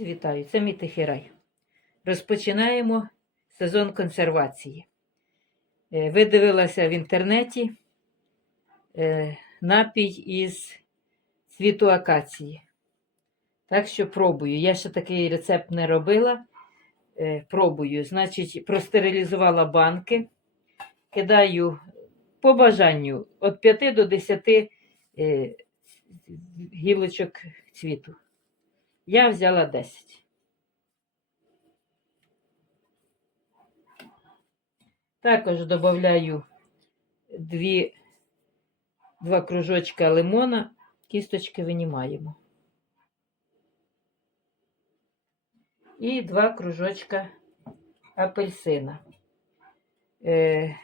Вітаю! Це мій тихий. Розпочинаємо сезон консервації. Е, Видивилася в інтернеті е, напій із цвіту акації. Так що пробую. Я ще такий рецепт не робила. Е, Пробую. Значить, простерилізувала банки, кидаю по бажанню від 5 до 10 е, гілочок цвіту. Я взяла 10. Також додаю 2, 2 кружочка лимона, кісточки винімаємо. І 2 кружочка апельсина. Е,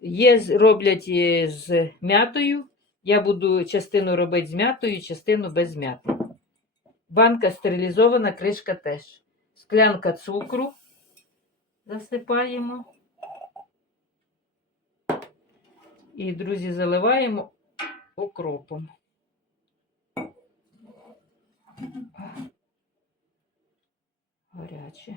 є, роблять е, з м'ятою. Я буду частину робити з м'ятою, частину без м'яти. Банка стерилізована, кришка теж. Склянка цукру засипаємо. І, друзі, заливаємо окропом. Гаряче.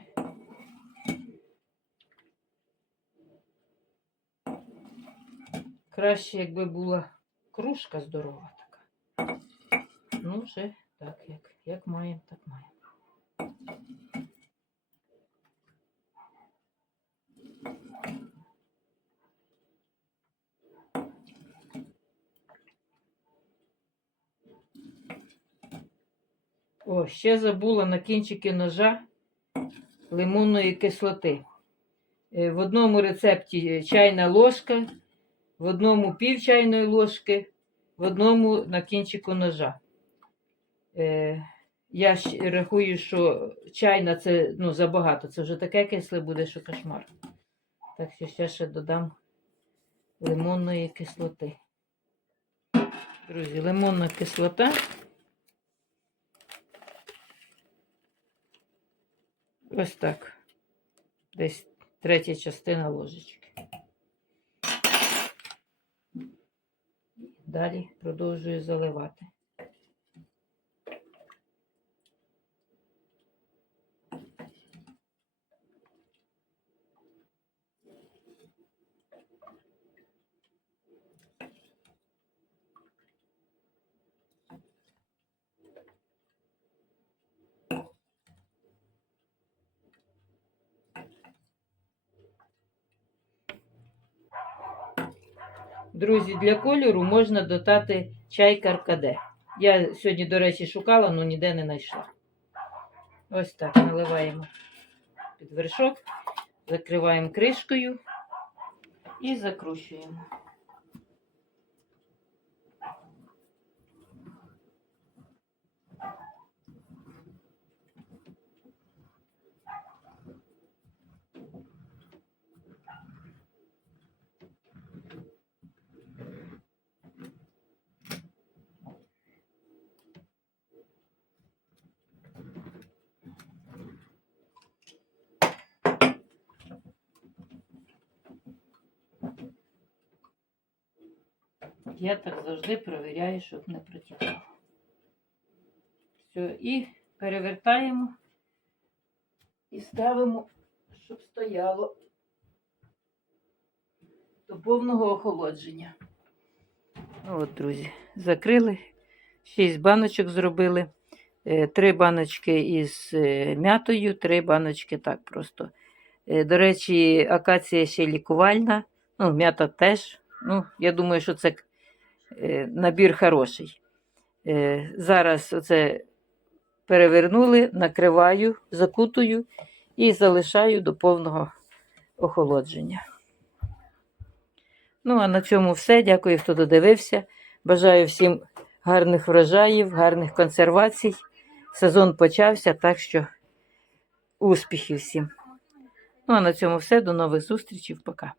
Краще, якби була кружка здорова така. Ну, вже так, як, як маємо, так маємо. О, ще забула на кінчики ножа лимонної кислоти. Е, В одному рецепті е, чайна ложка, в одному пів чайної ложки, в одному на кінчику ножа. Е, Я рахую, що чайна це ну, забагато. Це вже таке кисле буде, що кошмар. Так що ще ще додам лимонної кислоти. Друзі, лимонна кислота. Ось так. Десь третя частина ложечки. Далі продовжую заливати. Друзі, для кольору можна додати чай каркаде. Я сьогодні, до речі, шукала, але ніде не знайшла. Ось так наливаємо під вершок, закриваємо кришкою і закручуємо. Я так завжди перевіряю, щоб не протікало. Все, і перевертаємо і ставимо, щоб стояло до повного охолодження. Ну от, друзі, закрили, шість баночок зробили. Е, Три баночки із е, м'ятою, три баночки так просто. Е, До речі, акація ще лікувальна, ну, м'ята теж. Ну, я думаю, що це набір хороший. Е, Зараз оце перевернули, накриваю, закутую і залишаю до повного охолодження. Ну, а на цьому все. Дякую, хто додивився. Бажаю всім гарних врожаїв, гарних консервацій. Сезон почався, так що успіхів всім. Ну, а на цьому все. До нових зустрічей. Пока.